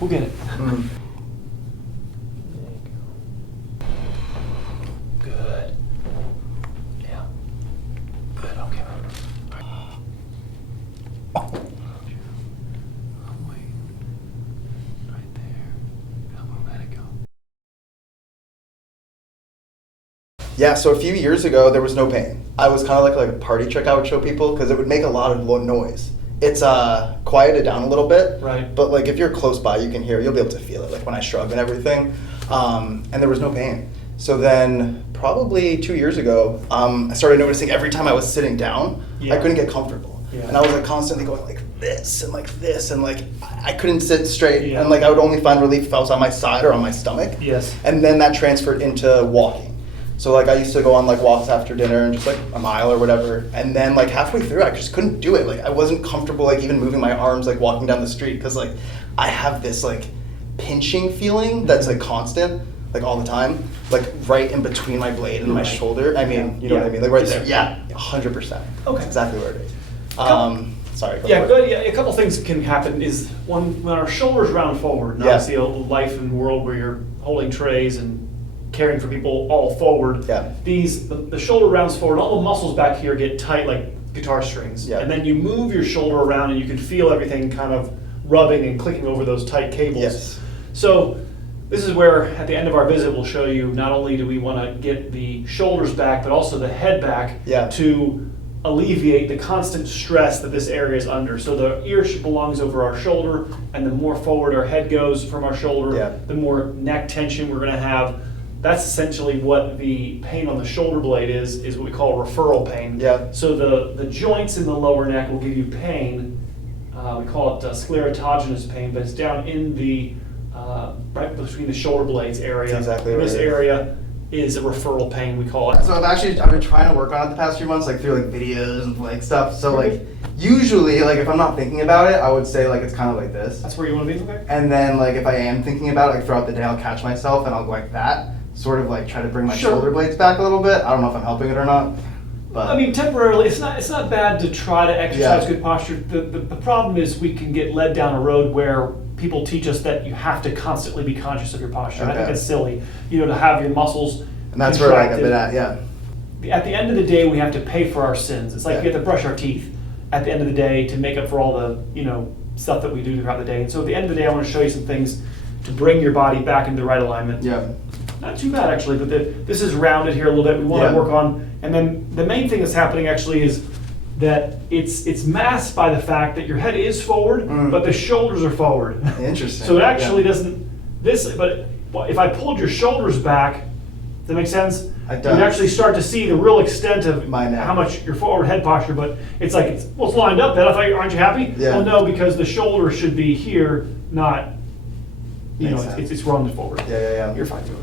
We'll get it. Good. Yeah. Good. Okay. Oh. Wait. Right there. Come on, let it go. Yeah, so a few years ago, there was no pain. I was kind of like a party trick I would show people because it would make a lot of noise. It's quieted down a little bit, right? But like if you're close by, you can hear. You'll be able to feel it, like when I shrug and everything. And there was no pain. So then, probably 2 years ago, I started noticing every time I was sitting down, I couldn't get comfortable, and I was like constantly going like this, and like I couldn't sit straight, and like I would only find relief if I was on my side or on my stomach. Yes. And then that transferred into walking. So like I used to go on like walks after dinner and just like a mile or whatever, and then like halfway through I just couldn't do it. Like I wasn't comfortable like even moving my arms like walking down the street because like I have this like pinching feeling that's like constant, like all the time, like right in between my blade and my shoulder. I mean, you know what I mean? Like right there. Yeah, 100%. Okay. That's exactly where it is. Sorry. Good. Yeah, a couple things can happen is when our shoulders round forward, and obviously a life and world where you're holding trays and caring for people all forward. Yeah. The shoulder rounds forward, all the muscles back here get tight like guitar strings. Yeah. And then you move your shoulder around and you can feel everything kind of rubbing and clicking over those tight cables. Yes. So this is where at the end of our visit we'll show you not only do we want to get the shoulders back but also the head back to alleviate the constant stress that this area is under. So the ear belongs over our shoulder, and the more forward our head goes from our shoulder, the more neck tension we're going to have. That's essentially what the pain on the shoulder blade is what we call referral pain. Yeah. So the joints in the lower neck will give you pain. We call it sclerotogenous pain, but it's down in the right between the shoulder blades area. That's exactly right. This it area is a referral pain, we call it. So I've been trying to work on it the past few months, like through like videos and like stuff. So like usually like if I'm not thinking about it, I would say like it's kind of like this. That's where you want to be, okay? And then like if I am thinking about it, like throughout the day, I'll catch myself and I'll go like that. Sort of like try to bring my shoulder blades back a little bit. I don't know if I'm helping it or not, but I mean temporarily it's not bad to try to exercise good posture. The problem is we can get led down a road where people teach us that you have to constantly be conscious of your posture. Okay. I think that's silly. To have your muscles and that's where like I've been at, At the end of the day we have to pay for our sins. It's like we have to brush our teeth at the end of the day to make up for all the, stuff that we do throughout the day. And so at the end of the day I want to show you some things to bring your body back into the right alignment. Yeah. Not too bad actually, but this is rounded here a little bit. We want to work on, and then the main thing that's happening actually is that it's masked by the fact that your head is forward, but the shoulders are forward. Interesting. So it actually doesn't, but if I pulled your shoulders back, does that make sense? It does. You'd actually start to see the real extent of my neck. How much your forward head posture, but it's like, it's lined up then. I thought, aren't you happy? Yeah. Well, no, because the shoulder should be here, not, it's rounded forward. Yeah. You're fine doing it.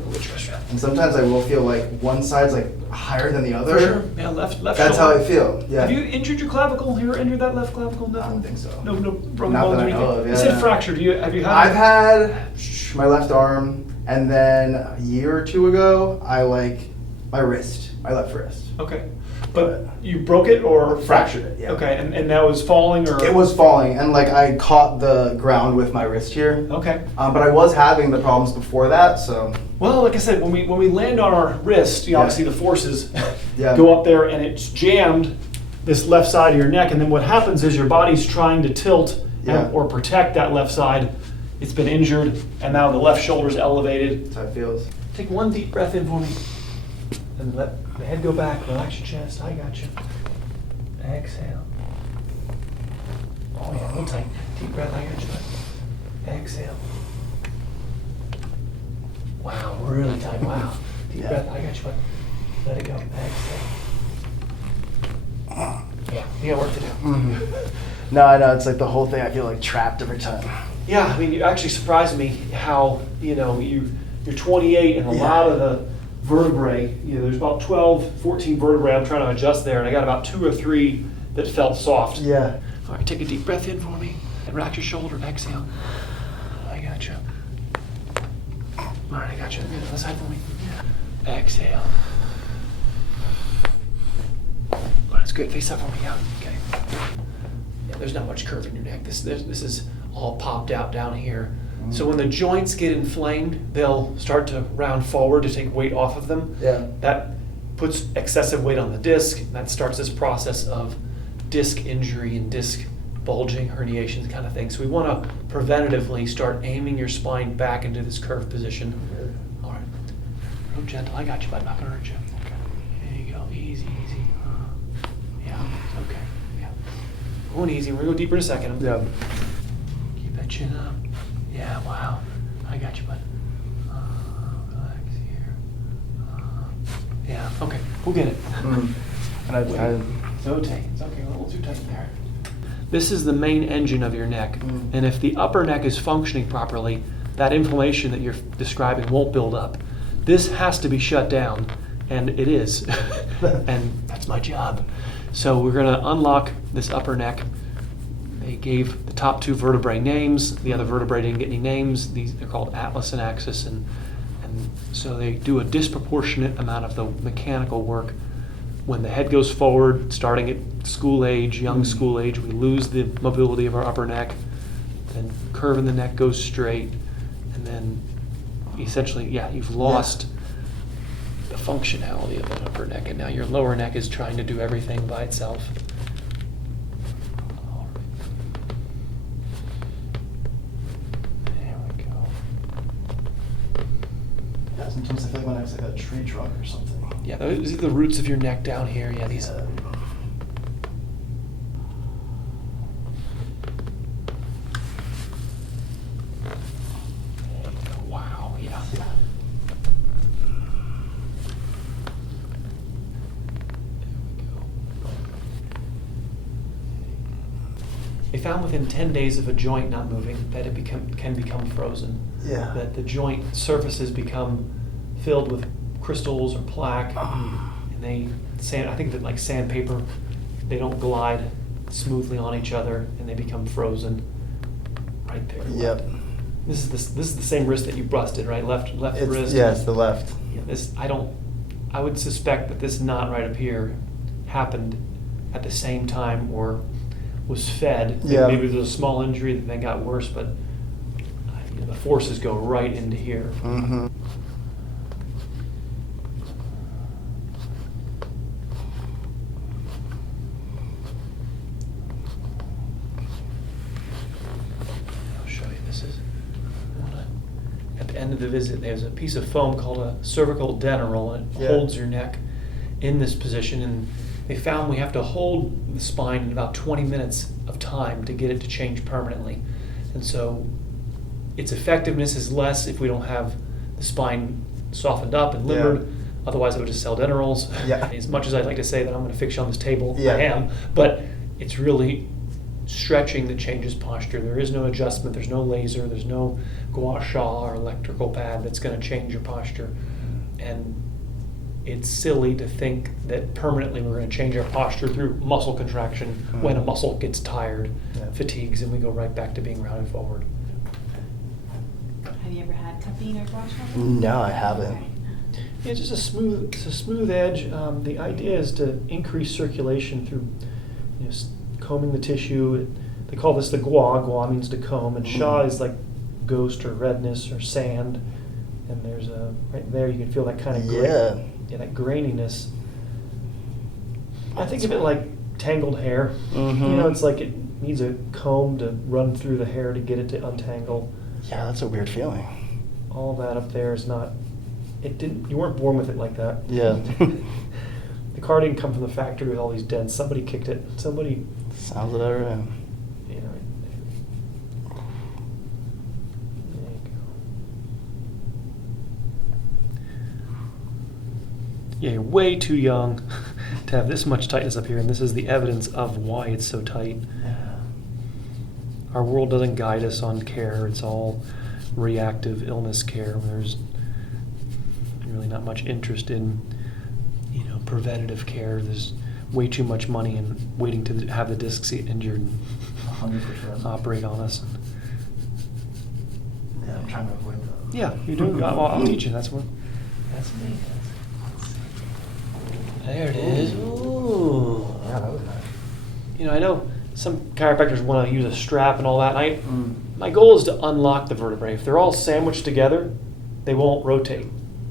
And sometimes I will feel like one side's like higher than the other. For sure. Yeah, left That's shoulder. how I feel. Yeah. Have you injured your clavicle? You ever injured that left clavicle? Nothing? I don't think so. No broken Not bones that or I know anything? of, You said fractured. Have you had? I've had my left arm, and then a year or two ago, my wrist, my left wrist. Okay. But you broke it or fractured it, yeah. Okay, and that was falling or? It was falling, and like I caught the ground with my wrist here. Okay. But I was having the problems before that, so. Well, like I said, when we land on our wrist, obviously the forces go up there and it's jammed this left side of your neck, and then what happens is your body's trying to tilt or protect that left side. It's been injured, and now the left shoulder's elevated. That's how it feels. Take one deep breath in for me. And let the head go back, relax your chest, I got you. Exhale. Oh yeah, real tight. Deep breath, I got you. Exhale. Wow, really tight, wow. Deep breath, I got you. Let it go, exhale. Yeah, you got work to do. No, I know, it's like the whole thing, I feel like trapped every time. Yeah, I mean, you actually surprised me how, you're 28 and a lot of the vertebrae, there's about 12, 14 vertebrae I'm trying to adjust there, and I got about 2 or 3 that felt soft. Yeah. All right, take a deep breath in for me, and relax your shoulder, exhale. I got you. All right, I got you. Other side for me. Exhale. Oh, that's good, face up for me, yeah, okay. Yeah, there's not much curve in your neck. This is all popped out down here. So when the joints get inflamed, they'll start to round forward to take weight off of them. Yeah. That puts excessive weight on the disc. That starts this process of disc injury and disc bulging, herniations kind of thing. So we want to preventatively start aiming your spine back into this curved position. All right. Real gentle. I got you, bud. I'm not going to hurt you. Okay. There you go. Easy, easy. Yeah. Okay. Yeah. Going easy. We're going to go deeper in a second. Yeah. Keep that chin up. Yeah. Wow. I got you, bud. Relax here. Yeah. Okay. We'll get it. And I So tight. It's okay. A little too tight there. This is the main engine of your neck. And if the upper neck is functioning properly, that inflammation that you're describing won't build up. This has to be shut down, and it is. And that's my job. So we're going to unlock this upper neck. They gave the top two vertebrae names. The other vertebrae didn't get any names. They're called atlas and axis. And so they do a disproportionate amount of the mechanical work. When the head goes forward, starting at school age, young school age, we lose the mobility of our upper neck. Then curve in the neck goes straight. And then essentially, you've lost the functionality of that upper neck. And now your lower neck is trying to do everything by itself. All right. There we go. Yeah, sometimes I feel like my neck's like a tree trunk or something. Yeah, those are the roots of your neck down here. Yeah, these. Wow, yeah. They found within 10 days of a joint not moving that it can become frozen. Yeah. That the joint surfaces become filled with crystals or plaque, and I think that like sandpaper, they don't glide smoothly on each other, and they become frozen right there. Yep. This is the same wrist that you busted, right? Left wrist. Yeah, it's the left. Yeah, I would suspect that this knot right up here happened at the same time or was fed. Yeah. Maybe there was a small injury that then got worse, but the forces go right into here. Mm-hmm. At the end of the visit, there's a piece of foam called a cervical adeneral, and it holds your neck in this position. And they found we have to hold the spine in about 20 minutes of time to get it to change permanently. And so its effectiveness is less if we don't have the spine softened up and limbered. Otherwise, I would just sell adenerals. Yeah. As much as I'd like to say that I'm going to fix you on this table, Yeah. I am. But it's really stretching that changes posture. There is no adjustment, there's no laser, there's no gua sha or electrical pad that's going to change your posture. And it's silly to think that permanently we're going to change our posture through muscle contraction when a muscle gets tired, fatigues, and we go right back to being rounded forward. Have you ever had cupping or gua sha? No, I haven't. Yeah, it's just a smooth edge. The idea is to increase circulation through combing the tissue. They call this the gua. Gua means to comb, and sha is like ghost or redness or sand. And there's right there you can feel that kind of that graininess. I think of it like tangled hair. Mm-hmm. It's like it needs a comb to run through the hair to get it to untangle. Yeah, that's a weird feeling. All that up there is not. You weren't born with it like that. Yeah. The car didn't come from the factory with all these dents. Somebody kicked it. Somebody. Sounds it out right. Yeah, right there. There you go. Yeah, you're way too young to have this much tightness up here, and this is the evidence of why it's so tight. Yeah. Our world doesn't guide us on care. It's all reactive illness care. There's really not much interest in, preventative care. There's way too much money in waiting to have the discs get injured and 100%. operate on us. Yeah, I'm trying to avoid that. Yeah, you're doing. I'll teach you. That's me. There it is. Ooh. Yeah, that was nice. I know some chiropractors want to use a strap and all that. my goal is to unlock the vertebrae. If they're all sandwiched together, they won't rotate.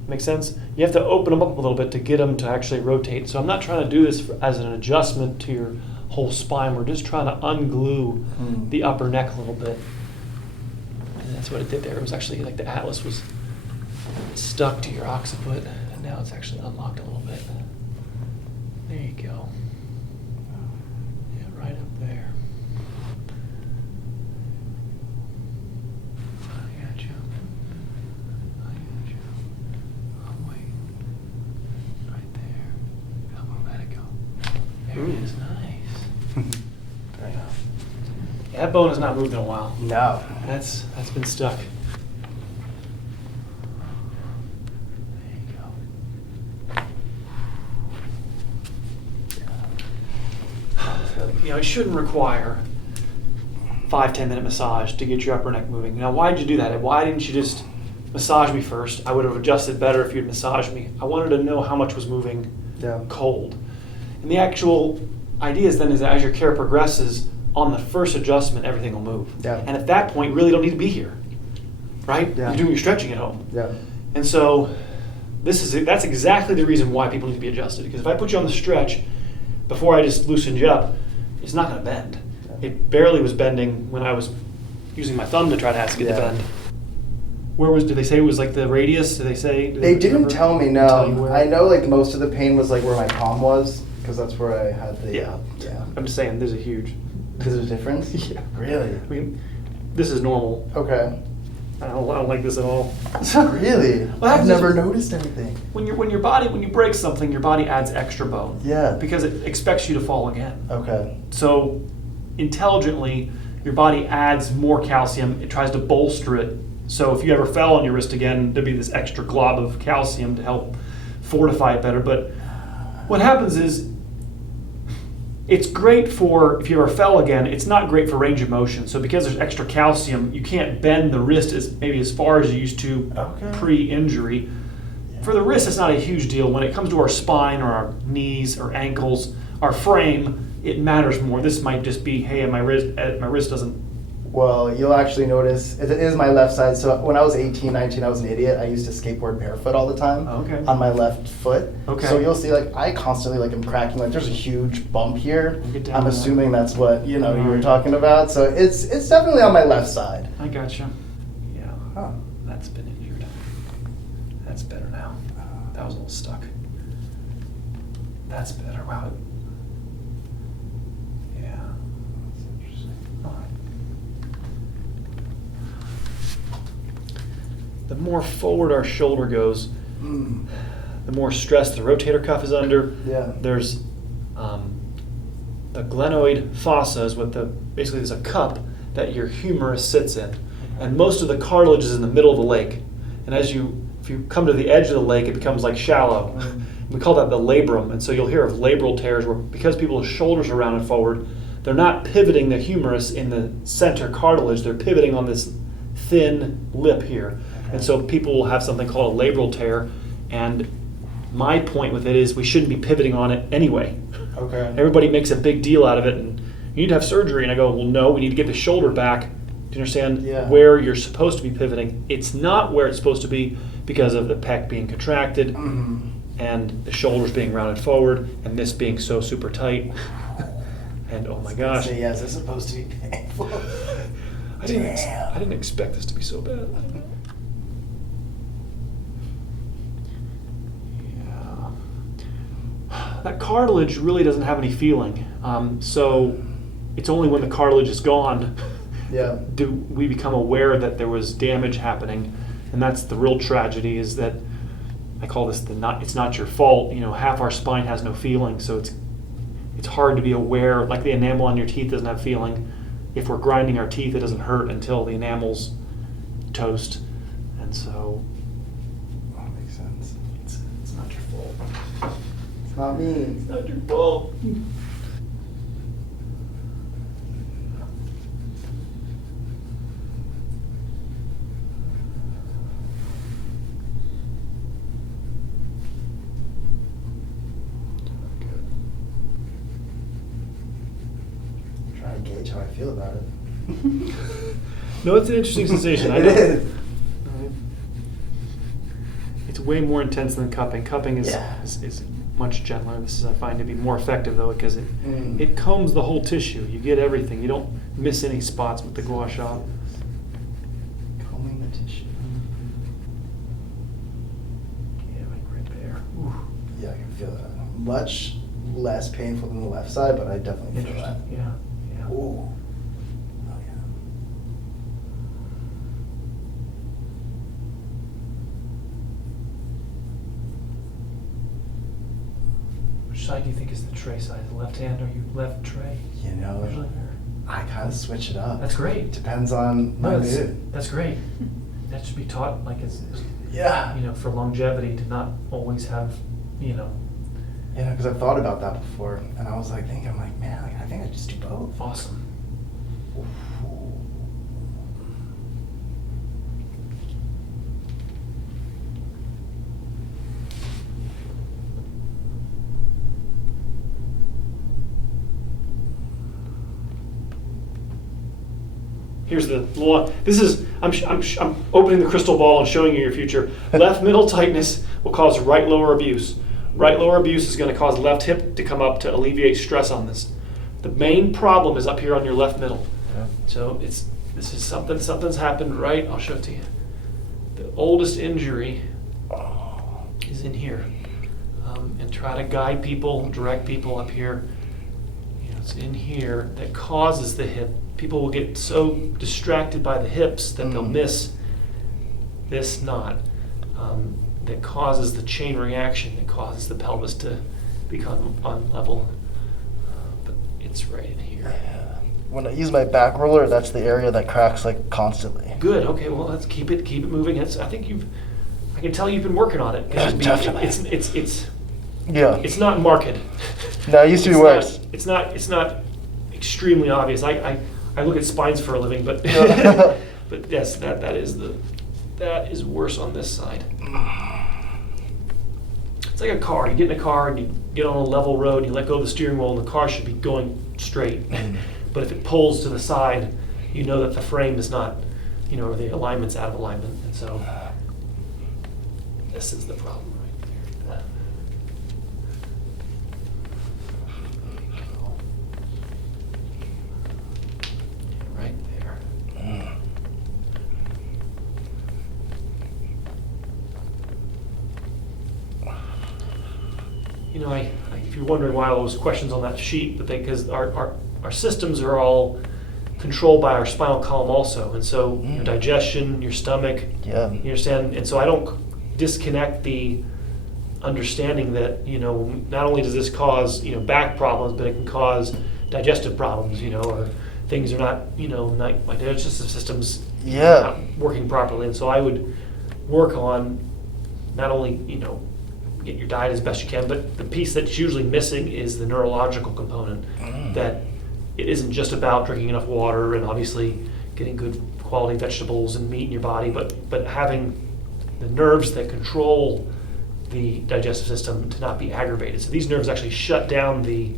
Make sense? You have to open them up a little bit to get them to actually rotate. So I'm not trying to do this as an adjustment to your whole spine. We're just trying to unglue the upper neck a little bit. And that's what it did there. It was actually like the atlas was stuck to your occiput, and now it's actually unlocked a little bit. There you go. Yeah, right up there. I got you. Oh, wait. Right there. Come on, let it go. There it is. Nice. There you go. Yeah, that bone has not moved in a while. No. That's been stuck. You know, it shouldn't require 5-10 minute massage to get your upper neck moving. Now, why did you do that? Why didn't you just massage me first? I would have adjusted better if you'd massaged me. I wanted to know how much was moving cold. And the actual idea is then is that as your care progresses, on the first adjustment, everything will move. Yeah. And at that point, you really don't need to be here, right? Yeah. You're doing your stretching at home. Yeah. And so that's exactly the reason why people need to be adjusted. Because if I put you on the stretch before I just loosened you up, it's not going to bend. Yeah. It barely was bending when I was using my thumb to try to ask it to bend. Did they say it was like the radius? Did they say? They didn't tell me, no. Tell you where? I know like most of the pain was like where my palm was, because that's where I had the, Yeah. I'm just saying, there's a huge. There's a difference? Yeah. Really? I mean, this is normal. Okay. I don't like this at all. Really? Well, I've never noticed anything. When you break something, your body adds extra bone. Yeah. Because it expects you to fall again. Okay. So intelligently, your body adds more calcium. It tries to bolster it. So if you ever fell on your wrist again, there'd be this extra glob of calcium to help fortify it better. But what happens is, it's great for, if you ever fell again, it's not great for range of motion. So because there's extra calcium, you can't bend the wrist as far as you used to pre-injury. For the wrist, it's not a huge deal. When it comes to our spine or our knees or ankles, our frame, it matters more. This might just be, hey, my wrist doesn't. Well, you'll actually notice, it is my left side. So when I was 18, 19, I was an idiot. I used to skateboard barefoot all the time on my left foot. Okay. So you'll see, like, I constantly, like, am cracking, like, there's a huge bump here. Get I'm assuming that's what, you were talking about. So it's definitely on my left side. I gotcha. Yeah. Huh. That's been injured. That's better now. That was a little stuck. That's better. Wow. Yeah. That's interesting. All right. The more forward our shoulder goes, the more stress the rotator cuff is under. Yeah. There's the glenoid fossa is basically there's a cup that your humerus sits in, and most of the cartilage is in the middle of the leg. And if you come to the edge of the leg, it becomes like shallow. We call that the labrum, and so you'll hear of labral tears where because people's shoulders are rounded forward, they're not pivoting the humerus in the center cartilage. They're pivoting on this thin lip here. And so people will have something called a labral tear, and my point with it is we shouldn't be pivoting on it anyway. Okay. Everybody makes a big deal out of it, and you need to have surgery. And I go, well, no, we need to get the shoulder back. Do you understand where you're supposed to be pivoting? It's not where it's supposed to be because of the pec being contracted and the shoulders being rounded forward and this being so super tight. And oh my gosh. So yes, it's supposed to be painful. I didn't expect this to be so bad. That cartilage really doesn't have any feeling. So it's only when the cartilage is gone do we become aware that there was damage happening. And that's the real tragedy, is that I call this it's not your fault. Half our spine has no feeling, so it's hard to be aware. Like the enamel on your teeth doesn't have feeling. If we're grinding our teeth, it doesn't hurt until the enamel's toast. And so that makes sense. It's not your fault. It's not me. It's not your fault. Trying to gauge how I feel about it. No, it's an interesting sensation. I It know. is. It's way more intense than cupping. Cupping is, Yeah. is much gentler. This is, I find, to be more effective though, because Mm. it combs the whole tissue. You get everything. You don't miss any spots with the gua sha. Combing the tissue. Yeah, right there. Ooh. Yeah, I can feel that. Much less painful than the left side, but I definitely feel that. Interesting. Yeah. Yeah. Ooh. Oh yeah. Which side do you think is the tray side? The left hand or you left tray? You know, Usually. I kind of switch it up. That's great. Depends on my No, mood. that's great. That should be taught, like it's Yeah. you know, for longevity to not always have, you know, You know, because I've thought about that before, and I was like thinking, I'm like, man, like, I think I just do both. awesome. Here's the law. This is, I'm opening the crystal ball and showing you your future. Left middle tightness will cause right lower abuse. Right lower abuse is going to cause left hip to come up to alleviate stress on this. The main problem is up here on your left middle. Yeah. So this is something's happened, right? I'll show it to you. The oldest injury is in here. And try to guide people, direct people up here. You know, it's in here that causes the hip. People will get so distracted by the hips that they'll miss this knot that causes the chain reaction that causes the pelvis to become unlevel. But it's right in here. Yeah. When I use my back roller, that's the area that cracks like constantly. Good. Okay. Well, let's keep it moving. I think I can tell you've been working on it. Yeah, definitely. It's It's not marked. No, it used to be worse. It's not extremely obvious. I look at spines for a living, but Yeah. but yes, that is worse on this side. It's like a car. You get in a car and you get on a level road. You let go of the steering wheel, and the car should be going straight. But if it pulls to the side, you know that the frame is not, you know, or the alignment's out of alignment, and so this is the problem right there. Right there. You know, if you're wondering why all those questions on that sheet, but because our systems are all controlled by our spinal column also, and so your digestion, your stomach, Yeah. you understand, and so I don't disconnect the understanding that, you know, not only does this cause, you know, back problems, but it can cause digestive problems, you know, or things are not, you know, my digestive system's Yeah. not working properly, and so I would work on not only, you know, get your diet as best you can, but the piece that's usually missing is the neurological component. That it isn't just about drinking enough water and obviously getting good quality vegetables and meat in your body, but having the nerves that control the digestive system to not be aggravated. So these nerves actually shut down the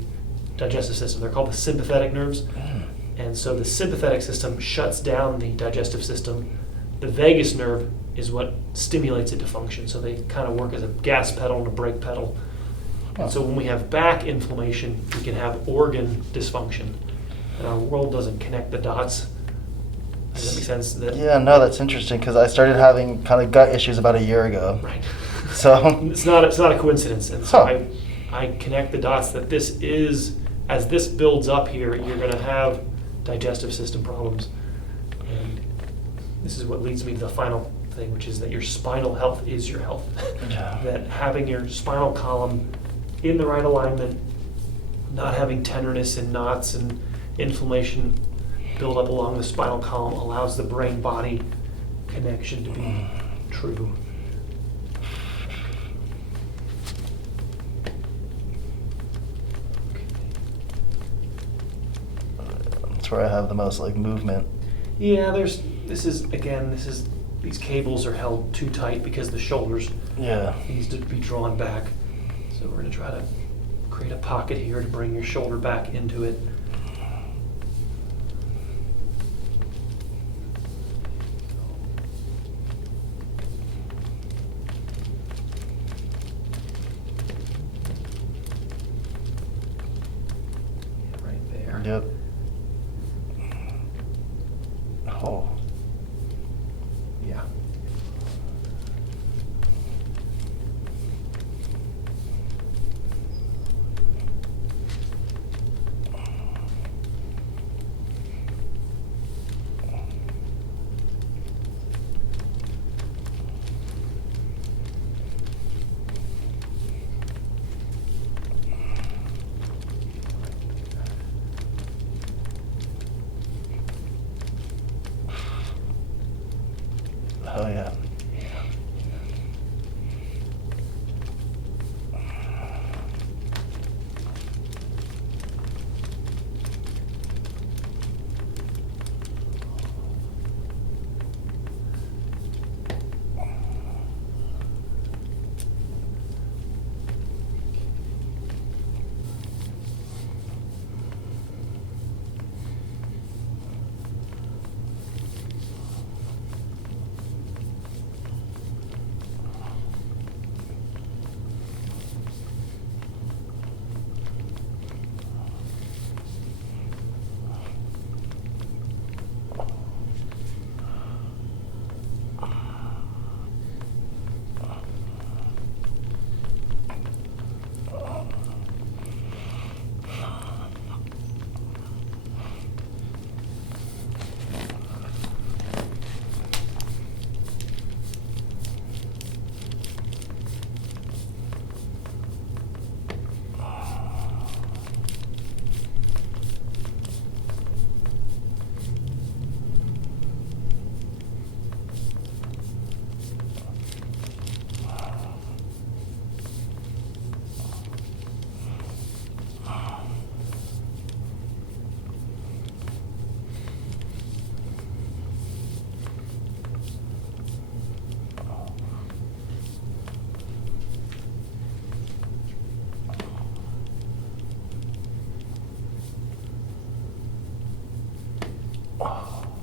digestive system. They're called the sympathetic nerves. And so the sympathetic system shuts down the digestive system. The vagus nerve is what stimulates it to function. So they kind of work as a gas pedal and a brake pedal. And so when we have back inflammation, we can have organ dysfunction. And our world doesn't connect the dots. Does that make sense? Yeah, no, that's interesting because I started having kind of gut issues about a year ago. Right. So It's not a coincidence. And so Huh. I connect the dots that this is, as this builds up here, you're going to have digestive system problems. And this is what leads me to the final thing, which is that your spinal health is your health. Yeah. That having your spinal column in the right alignment, not having tenderness and knots and inflammation build up along the spinal column allows the brain-body connection to be true. that's where I have the most like movement. Yeah, these cables are held too tight because the shoulders Yeah. needs to be drawn back. So we're going to try to create a pocket here to bring your shoulder back into it. Yep. Oh. Yeah. Oh yeah.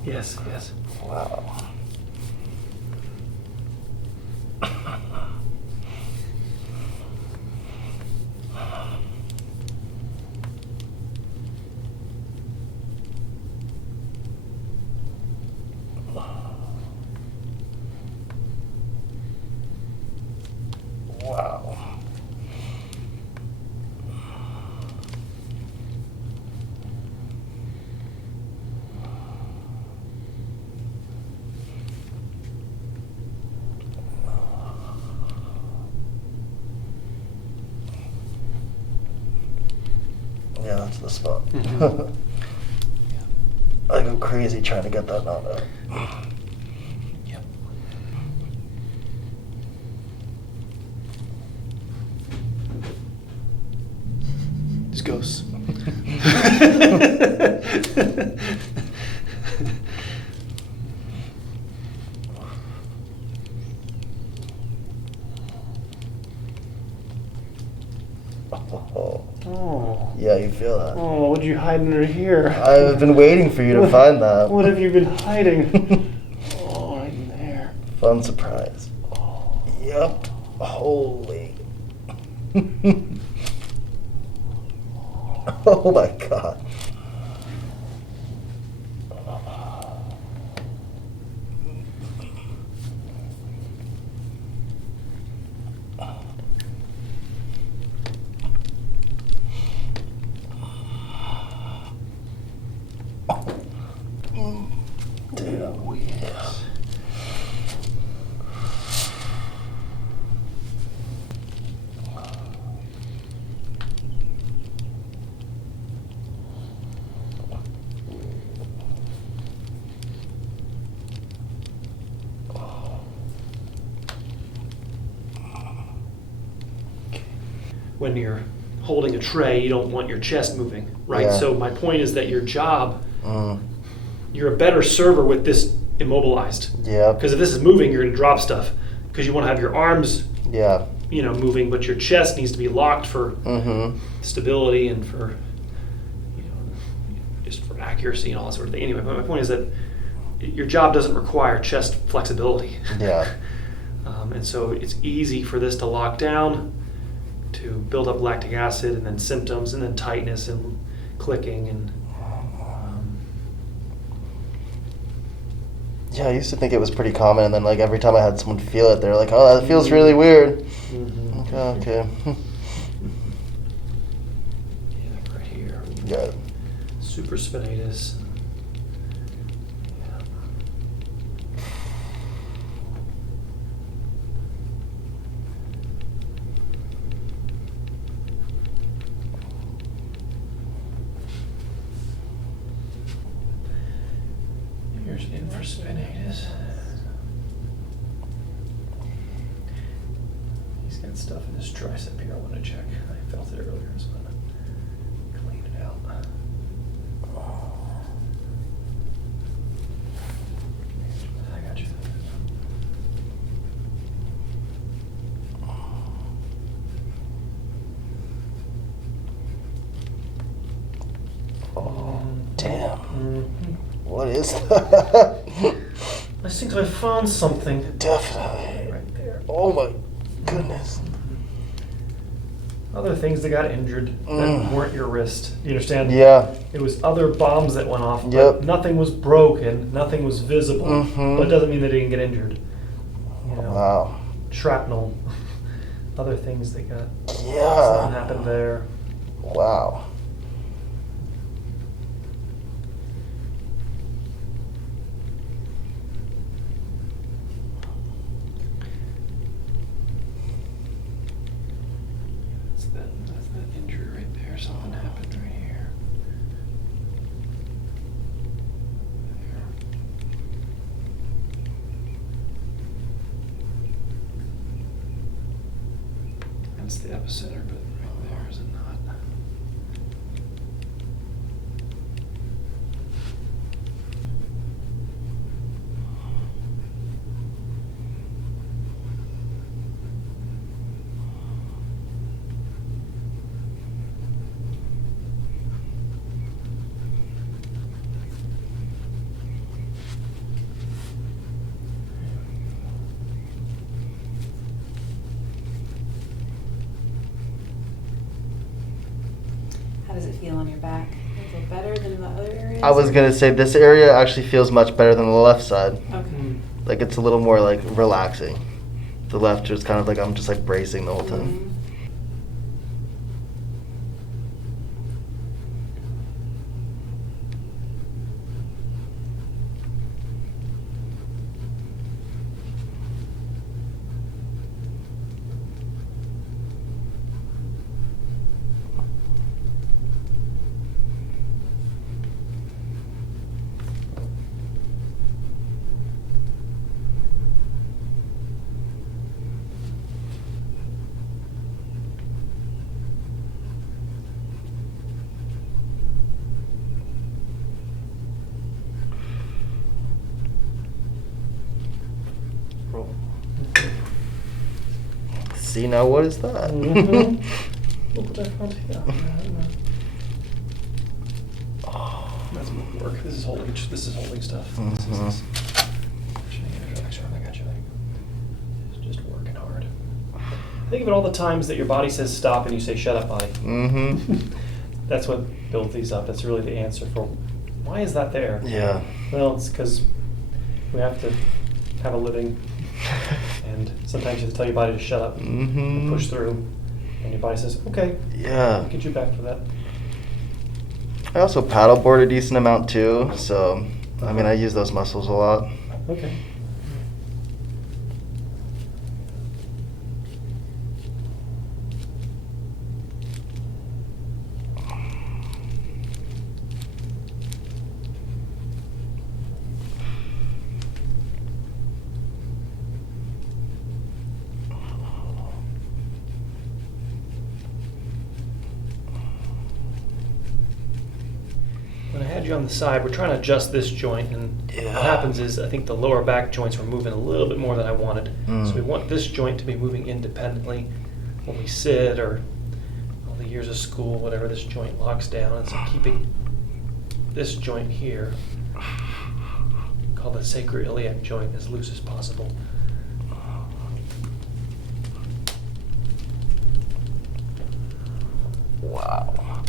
Yes, yes. Wow. Wow. Yeah, that's the spot. Mhm. I go crazy trying to get that knot out. Yep. Just ghosts. Oh. Yeah, you feel that. Oh, what'd you hide under here? I've been waiting for you to find that. What have you been hiding? Oh, right in there. Fun surprise. Oh. Yep. Holy. Oh my god. Dude. Oh, yes. When you're holding a tray, you don't want your chest moving, right? Yeah. So my point is that your job, Mm. you're a better server with this immobilized. Yeah. Because if this is moving, you're going to drop stuff. Because you want to have your arms, Yeah. moving, but your chest needs to be locked for Mm-hmm. stability and for, just for accuracy and all that sort of thing. Anyway, but my point is that your job doesn't require chest flexibility. Yeah. And so it's easy for this to lock down, to build up lactic acid, and then symptoms, and then tightness and clicking, and Yeah, I used to think it was pretty common, and then like every time I had someone feel it, they're like, "Oh, that feels really weird." Mm-hmm. Okay. Yeah, right here. Yeah. Supraspinatus. Here's infraspinatus. He's got stuff in his tricep here I want to check. I felt it earlier, so I'm gonna clean it out. I got you. Oh, damn. Mhm. What is that? I think I found something. Definitely. Right there. Oh my goodness. Other things that got injured that Mm. weren't your wrist. You understand? Yeah. It was other bombs that went off. But Yep. nothing was broken. Nothing was visible. Mhm. But it doesn't mean they didn't get injured. You know, Wow. shrapnel. Other things that got. Something Yeah. happened there. Wow. That's that injury right there. Something happened right here. There. That's the epicenter, but right there is it not? How does it feel on your back? Is it better than the other areas? I was gonna say this area actually feels much better than the left side. Okay. Like it's a little more like relaxing. The left is kind of like I'm just like bracing the whole time. Mhm. See now, what is that? Mhm. Look what I found here. Oh. That's work. This is holding stuff. Mhm. This is I got you. It's just working hard. Think of it all the times that your body says stop and you say shut up, body. Mm-hmm. That's what builds these up. That's really the answer for why is that there? Yeah. Well, it's because we have to have a living, and sometimes you have to tell your body to shut up Mm-hmm. and push through, and your body says, okay, Yeah. I'll get you back for that. I also paddleboard a decent amount too, so I mean I use those muscles a lot. Okay. When I had you on the side, we're trying to adjust this joint, and Yeah. what happens is I think the lower back joints were moving a little bit more than I wanted. Mm. So we want this joint to be moving independently when we sit, or all the years of school, whatever, this joint locks down. And so keeping this joint here, called the sacroiliac joint, as loose as possible. Wow.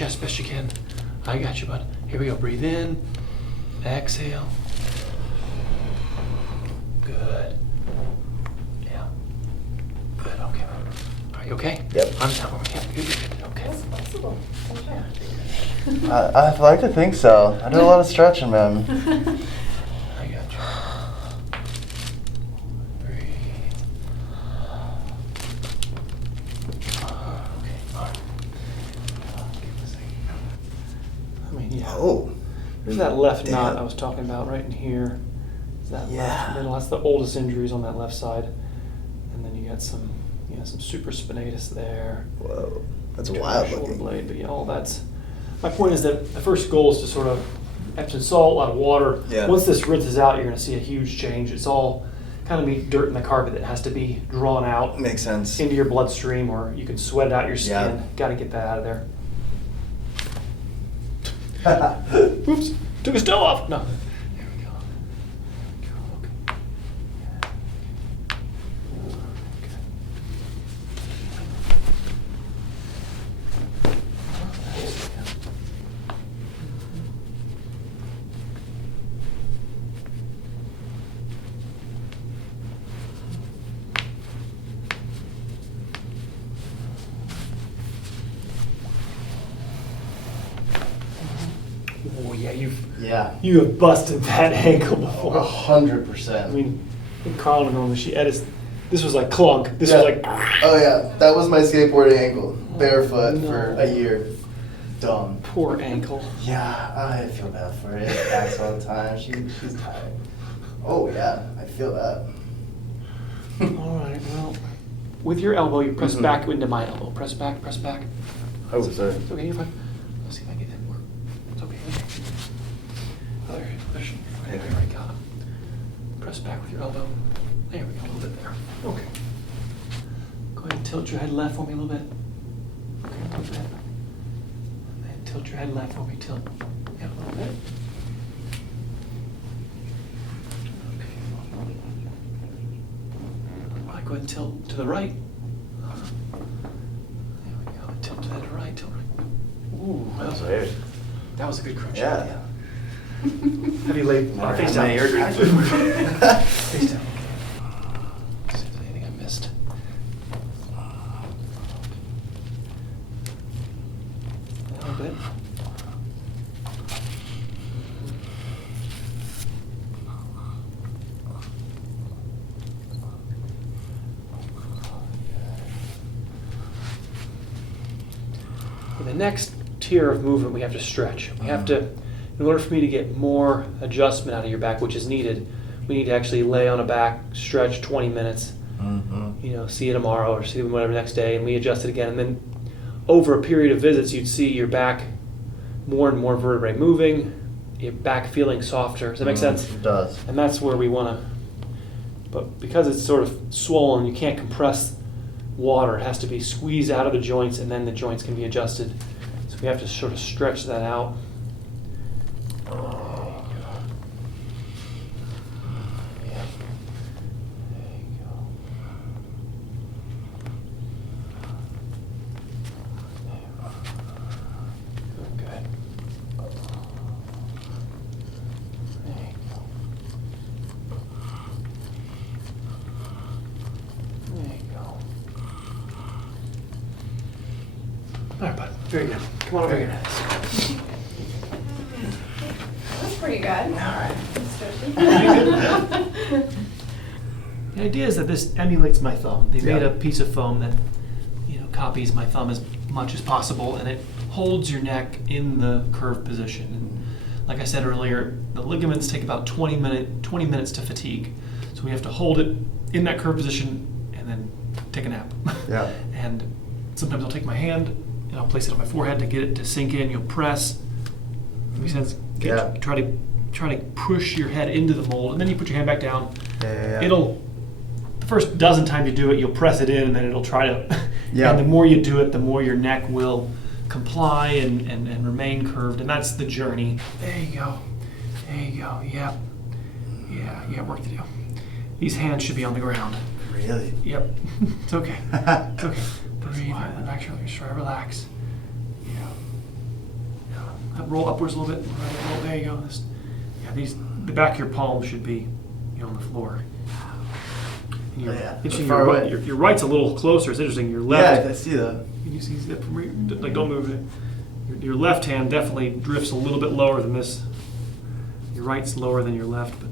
chest best you can. I got you, bud. Here we go. Breathe in. Exhale. Good. Yeah. Good. Okay. Are you okay? Yep. I'm down. Yeah, good. Okay. That's flexible. I like to think so. I do a lot of stretching, man. I got you. Breathe. Okay. All right. Give us a second. I mean, yeah. Oh. There's that left knot Damn. I was talking about right in here. Is that Yeah. left middle? That's the oldest injuries on that left side. And then you got some supraspinatus there. Whoa. That's Between wild the shoulder looking. blade, but yeah, all that's. My point is that the first goal is to sort of Epsom salt, a lot of water. Yeah. Once this rinses out, you're going to see a huge change. It's all kind of be dirt in the carpet that has to be drawn out Makes sense. into your bloodstream, or you can sweat it out your skin. Yeah. Got to get that out of there. Oops, took a stove off. No. There we go. Okay. Oh yeah, Yeah. you have busted that ankle before. 100%. I mean, Colin normally she edits. This was like clunk. This Yeah. was like. Oh yeah, that was my skateboarding ankle. Barefoot no. for a year. Dumb. Poor ankle. Yeah, I feel bad for it. It acts all the time. She's tired. Oh yeah, I feel that. All right. Well, with your elbow, you press Mhm. back into my elbow. Press back. Press back. Oh, sorry. It's okay. You're fine. Let's see if I get that work. It's okay. Other push. Okay, we already got him. Press back with your elbow. There we go. A little bit there. Okay. Go ahead and tilt your head left for me a little bit. Okay, tilt your head. And then tilt your head left for me. Tilt. Yeah, a little bit. Okay. All right, go ahead and tilt to the right. There we go. Tilt to the right. Tilt right. Ooh, that was a good crunch. Yeah. Have you laid Never face had down? my ear drink. Face down. See if there's anything I missed. A little bit. For the next tier of movement, we have to stretch. We have to, in order for me to get more adjustment out of your back, which is needed, we need to actually lay on a back, stretch 20 minutes, see you tomorrow or see you whatever next day, and we adjust it again. And then over a period of visits, you'd see your back more and more vertebrae moving, your back feeling softer. Does that make sense? It does. And that's where we want to, but because it's sort of swollen, you can't compress water. It has to be squeezed out of the joints, and then the joints can be adjusted. So we have to sort of stretch that out. There you go. Yeah. There you go. Good, good. There you go. There you go. All right, bud. Very good. Come on over here. That's pretty good. All right. Stretchy. The idea is that this emulates my thumb. They made Yeah. a piece of foam that copies my thumb as much as possible, and it holds your neck in the curved position. And like I said earlier, the ligaments take about 20 minutes to fatigue. So we have to hold it in that curved position and then take a nap. Yeah. And sometimes I'll take my hand and I'll place it on my forehead to get it to sink in. You'll press. Makes sense? Yeah. Try to push your head into the mold, and then you put your hand back down. Yeah. It'll, the first dozen times you do it, you'll press it in, and then it'll try to, Yeah. and the more you do it, the more your neck will comply and remain curved, and that's the journey. There you go. There you go. Yep. Yeah, you got work to do. These hands should be on the ground. Really? Yep. It's okay. It's okay. Breathe. Back shoulders. Try to relax. Yeah. roll upwards a little bit. Roll, there you go. The back of your palm should be, on the floor. And your right's a little closer. It's interesting. Your left. Yeah, I see that. Can you see that from where like don't move it. Your left hand definitely drifts a little bit lower than this. Your right's lower than your left, but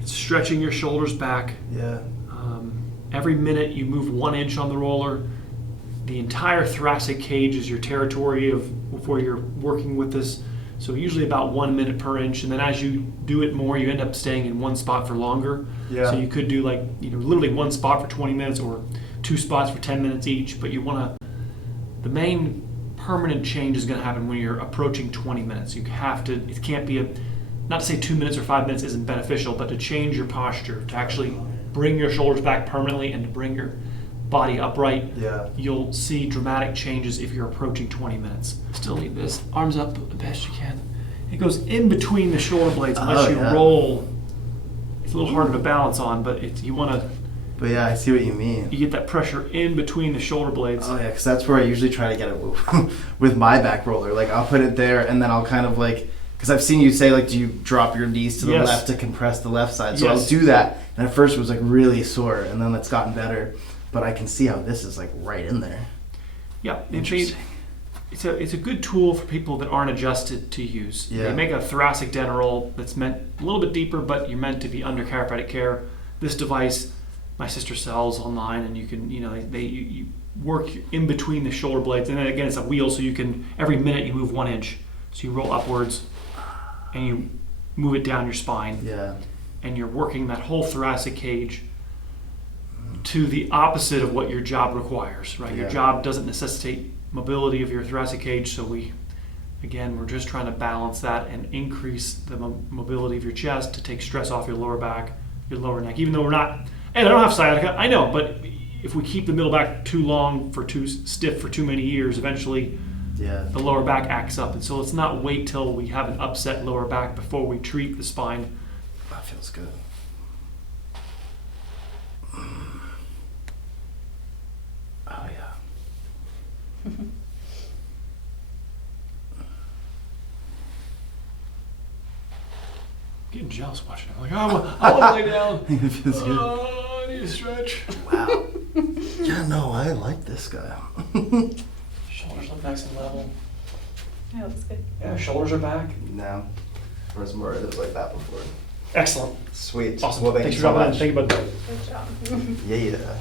it's stretching your shoulders back. Yeah. Every minute you move 1 inch on the roller, the entire thoracic cage is your territory of where you're working with this. So usually about 1 minute per inch, and then as you do it more, you end up staying in one spot for longer. Yeah. So you could do literally one spot for 20 minutes or 2 spots for 10 minutes each, but the main permanent change is going to happen when you're approaching 20 minutes. It can't be not to say 2 minutes or 5 minutes isn't beneficial, but to change your posture, to actually bring your shoulders back permanently and to bring your body upright, you'll see dramatic changes if you're approaching 20 minutes. Still leave this, arms up the best you can. It goes in between the shoulder blades unless you roll. It's a little harder to balance on, but But yeah, I see what you mean. You get that pressure in between the shoulder blades. Oh yeah, because that's where I usually try to get it with my back roller. Like I'll put it there, and then I'll kind of because I've seen you say do you drop your knees to the left to compress the left side? So I'll do that, and at first it was really sore, and then it's gotten better. But I can see how this is right in there. Yeah, interesting. It's a good tool for people that aren't adjusted to use. Yeah. They make a thoracic dental roll that's meant a little bit deeper, but you're meant to be under chiropractic care. This device, my sister sells online, and you can you work in between the shoulder blades, and then again it's a wheel, so you can every minute you move 1 inch, so you roll upwards, and you move it down your spine. Yeah. And you're working that whole thoracic cage to the opposite of what your job requires, right? Your job doesn't necessitate mobility of your thoracic cage, so we're just trying to balance that and increase the mobility of your chest to take stress off your lower back, your lower neck. Even though we're not, and I don't have sciatica, I know, but if we keep the middle back too long, too stiff for too many years, eventually the lower back acts up. And so let's not wait till we have an upset lower back before we treat the spine. That feels good. Oh yeah. Getting jealous watching it. I want to lay down. It feels good. I need to stretch. Wow. Yeah, no, I like this guy. Shoulders look nice and level. Yeah, looks good. Yeah, shoulders are back. No. Whereas more it was like that before. Excellent. Sweet. Awesome. Well, Thanks you for so dropping in. much. Thank you, bud. Good job. Yeah.